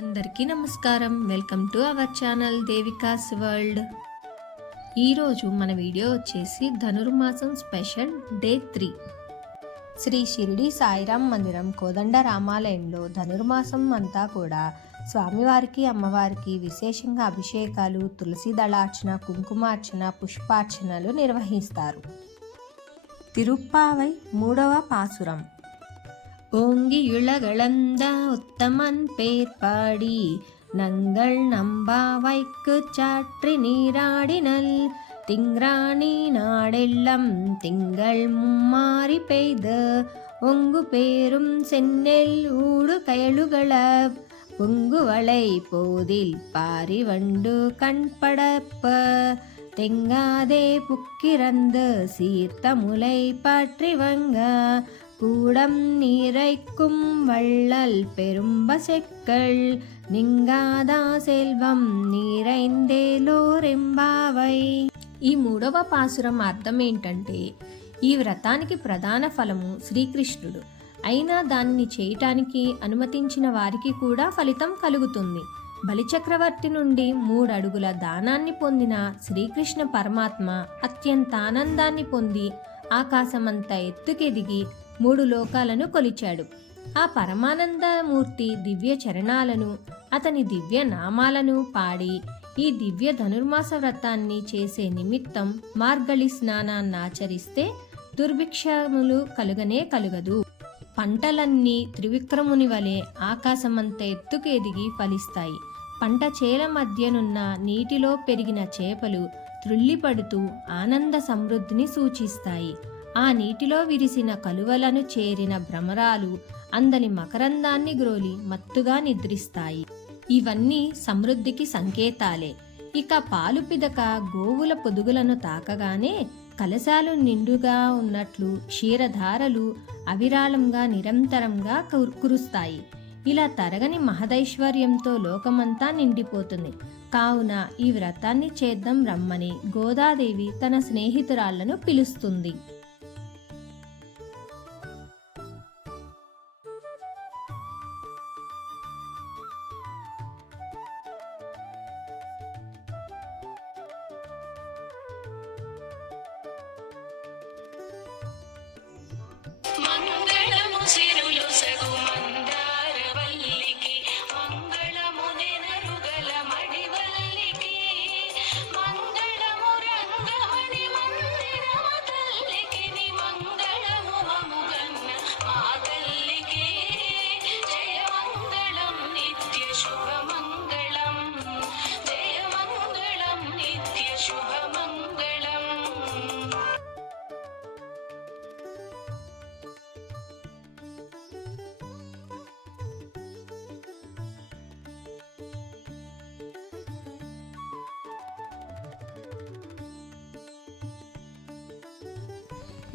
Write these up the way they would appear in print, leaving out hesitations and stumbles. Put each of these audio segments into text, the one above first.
అందరికీ నమస్కారం. Welcome to our channel దేవికాస్ world. ఈరోజు మన వీడియో వచ్చేసి ధనుర్మాసం స్పెషల్ డే 3. శ్రీ షిరిడి సాయిరామ్ మందిరం కోదండ రామాలయంలో ధనుర్మాసం అంతా కూడా స్వామివారికి అమ్మవారికి విశేషంగా అభిషేకాలు, తులసి దళార్చన, కుంకుమార్చన, పుష్పార్చనలు నిర్వహిస్తారు. తిరుప్పావై 3వ పాసురం. ஓங்கி இளகளந்த உத்தமன் பேர் பாடி நங்கள் நம்பாவைக்கு சாற்றி நீராடினல் திங்ராணி நாடெல்லாம் திங்கள் மும்மாறி பெய்து ஒங்கு பேரும் சென்னெல் ஊடு கயலுகள பொங்குவளை போதில் பாரி வண்டு கண்படப்ப தெங்காதே புக்கிரந்து சீர்த்த முலை பாற்றி வங்க கூடம் நீரைக்கும் வள்ளல் பெரும்பசெக்கள் నింగాదా సెల్వం నీరైందేలోరెంబావై. ఈ 3వ పాసురం అర్థం ఏంటంటే, ఈ వ్రతానికి ప్రధాన ఫలము శ్రీకృష్ణుడు అయినా దానిని చేయటానికి అనుమతించిన వారికి కూడా ఫలితం కలుగుతుంది. బలిచక్రవర్తి నుండి 3 అడుగుల దానాన్ని పొందిన శ్రీకృష్ణ పరమాత్మ అత్యంత ఆనందాన్ని పొంది ఆకాశమంత ఎత్తుకెదిగి 3 లోకాలను కొలిచాడు. ఆ పరమానందమూర్తి దివ్య చరణాలను, అతని దివ్య నామాలను పాడి ఈ దివ్య ధనుర్మాస వ్రతాన్ని చేసే నిమిత్తం మార్గళి స్నానాన్ని ఆచరిస్తే దుర్భిక్షములు కలుగనే కలుగదు. పంటలన్నీ త్రివిక్రముని వలె ఆకాశమంత ఎత్తుకు ఎదిగి ఫలిస్తాయి. పంట చేల మధ్యనున్న నీటిలో పెరిగిన చేపలు త్రుళ్ళిపడుతూ ఆనంద సమృద్ధిని సూచిస్తాయి. ఆ నీటిలో విరిసిన కలువలను చేరిన భ్రమరాలు అందలి మకరందాన్ని గ్రోలి మత్తుగా నిద్రిస్తాయి. ఇవన్నీ సమృద్ధికి సంకేతాలే. ఇక పాలు పిదక గోవుల పొదుగులను తాకగానే కలశాలు నిండుగా ఉన్నట్లు క్షీరధారలు అవిరాళంగా నిరంతరంగా కురుస్తాయి. ఇలా తరగని మహదైశ్వర్యంతో లోకమంతా నిండిపోతుంది. కావున ఈ వ్రతాన్ని చేద్దాం రమ్మని గోదాదేవి తన స్నేహితురాళ్లను పిలుస్తుంది.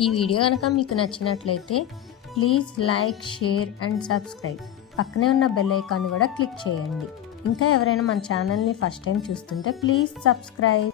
ఈ వీడియో కనుక మీకు నచ్చినట్లయితే please like, share and subscribe. పక్కనే ఉన్న బెల్ ఐకాన్ కూడా క్లిక్ చేయండి. ఇంకా ఎవరైనా మన ఛానల్ని ఫస్ట్ టైం చూస్తుంటే ప్లీజ్ సబ్స్క్రైబ్.